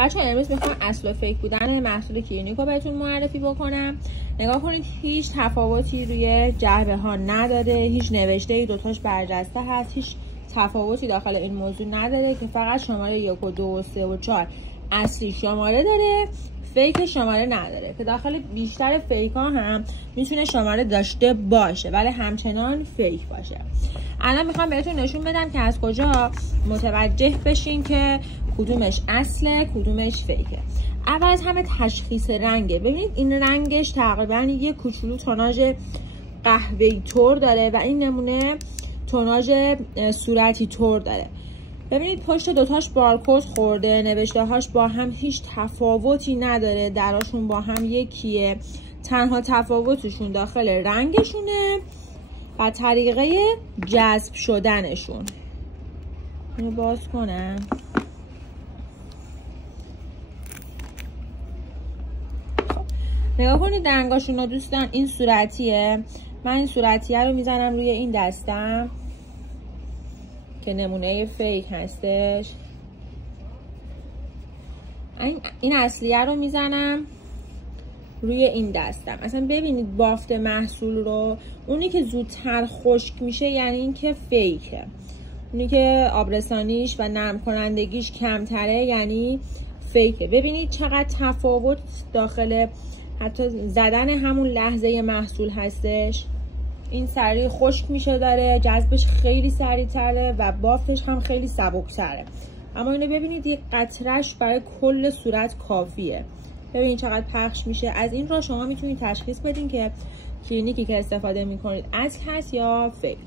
بچه امروز میخوام اصل و فیک بودن محصول کلینیک رو بهتون معرفی بکنم. نگاه کنید هیچ تفاوتی روی جعبه ها نداره، هیچ نوشته ای دوتاش برجسته هست، هیچ تفاوتی داخل این موضوع نداره که فقط شماره 1 و 2 و 3 و 4 اصلی شماره داره، فیک شماره نداره که داخل بیشتر فیک ها هم میتونه شماره داشته باشه ولی همچنان فیک باشه. الان میخوام بهتون نشون بدم که از کجا متوجه بشین که کدومش اصله کدومش فیکه. اول از همه تشخیص رنگه. ببینید این رنگش تقریبا یه کوچولو توناژ قهوه‌ای طور داره و این نمونه توناژ صورتی طور داره. ببینید پشت دوتاش بارکد خورده، نوشته هاش با هم هیچ تفاوتی نداره، دراشون با هم یکیه، تنها تفاوتشون داخل رنگشونه و طریقه جذب شدنشون. اینو باز کنم. نگاه کنید رنگاشون رو دوستان. این صورتیه، من این صورتیه رو میزنم روی این دستم که نمونه فیک هستش. این اصلیه رو میزنم روی این دستم. اصلا ببینید بافت محصول رو، اونی که زودتر خشک میشه یعنی این که فیکه، اونی که آبرسانیش و نرم کنندگیش کمتره یعنی فیکه. ببینید چقدر تفاوت داخل حتی زدن همون لحظه محصول هستش. این سریع خشک میشه، داره جذبش خیلی سریع تره و بافتش هم خیلی سبک تره. اما اینو ببینید یک قطرش برای کل صورت کافیه. ببینید چقدر پخش میشه. از این راه شما میتونید تشخیص بدین که کلینیکی که استفاده میکنید اصل هست یا فیک.